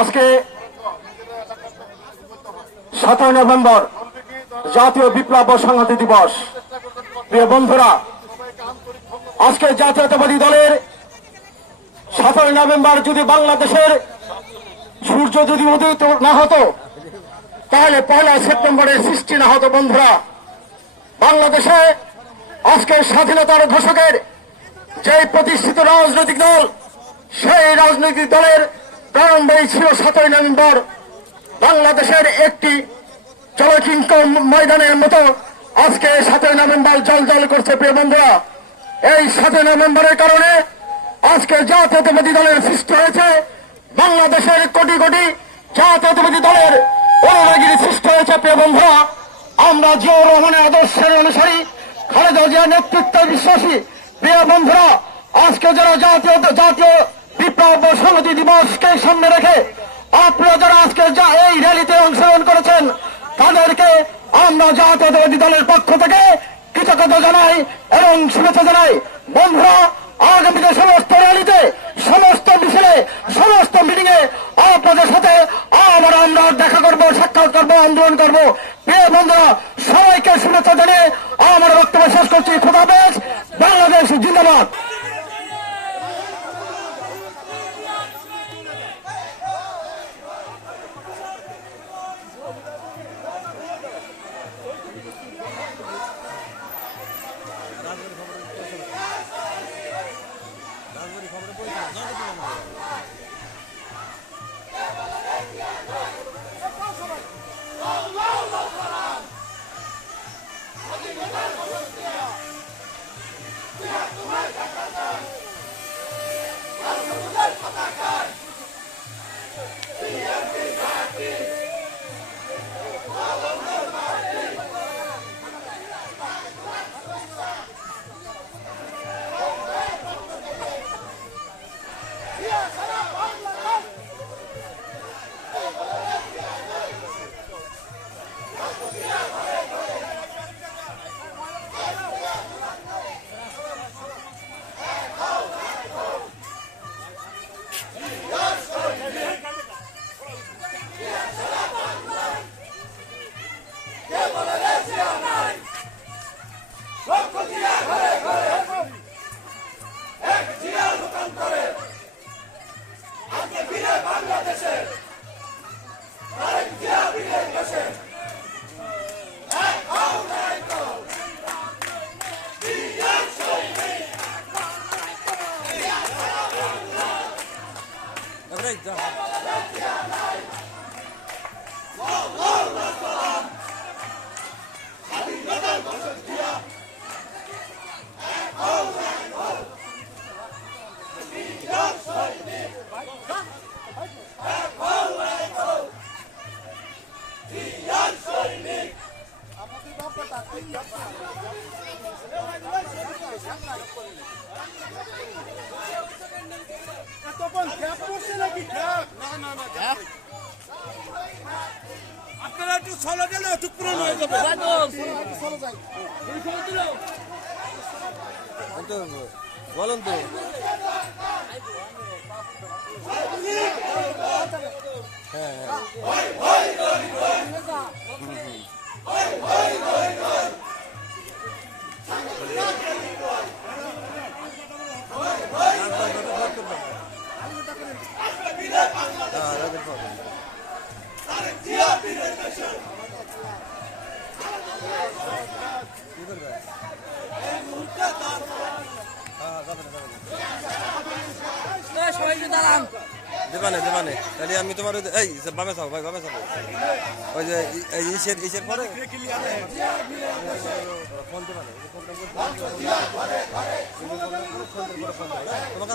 আজকে 17 নভেম্বর জাতীয় বিপ্লব ও সংহতি দিবস। প্রিয় বন্ধুরা, আজকে জাতীয়তাবাদী দলের 17 নভেম্বর যদি বাংলাদেশের সূর্য যদি উদিত না হতো, তাহলে 1 সেপ্টেম্বরের সৃষ্টি না হতো। বন্ধুরা, বাংলাদেশে আজকে স্বাধীনতার ঘোষকের যে প্রতিষ্ঠিত রাজনৈতিক দল, সেই রাজনৈতিক দলের প্রারম্ভেই ছিল 17 নভেম্বর। বাংলাদেশের একটি জলকিঙ্ক ময়দানের মতো আজকে 17 নভেম্বর জল করছে। প্রিয় বন্ধুরা, এই 17 নভেম্বরের কারণে আজকে জাতীয়তাবাদী দলের সৃষ্টি হয়েছে। বাংলাদেশের কোটি কোটি জাতীয়তাবাদী দলের অনুরাগীর সৃষ্টি হয়েছে। প্রিয় বন্ধুরা, আমরা জিয়াউর রহমানের আদর্শের অনুসারী, খালেদা জিয়ার নেতৃত্বে বিশ্বাসী। প্রিয় বন্ধুরা, আজকে যারা জাতীয় বিপ্লব ও সংহতি দিবসকে সামনে রেখে আপনারা যারা আজকে এই র্যালিতে অংশগ্রহণ করেছেন, তাদেরকে আমরা জাতীয়তাবাদী দলের পক্ষ থেকে কৃতজ্ঞতা জানাই এবং শুভেচ্ছা জানাই। বন্ধুরা, আগামীতে সমস্ত র্যালিতে, সমস্ত মিছিলে, সমস্ত মিটিং এ আপনাদের সাথে আবার আমরা দেখা করবো, সাক্ষাৎ করবো, আন্দোলন করবো। প্রিয় বন্ধুরা, সবাইকে শুভেচ্ছা জানিয়ে আমার বক্তব্য শেষ করছি। খোদা হাফেজ। বাংলাদেশ জিন্দাবাদ। আপনারা একটু চলে গেলে একটু পুরনো হয়ে যাবে। বলেন তো দেবানে তাহলে আমি তোমার এই বামে চাও ভাই, বামে চাও। ওই যে ইসের পরে ফোন দেবানে তোমাকে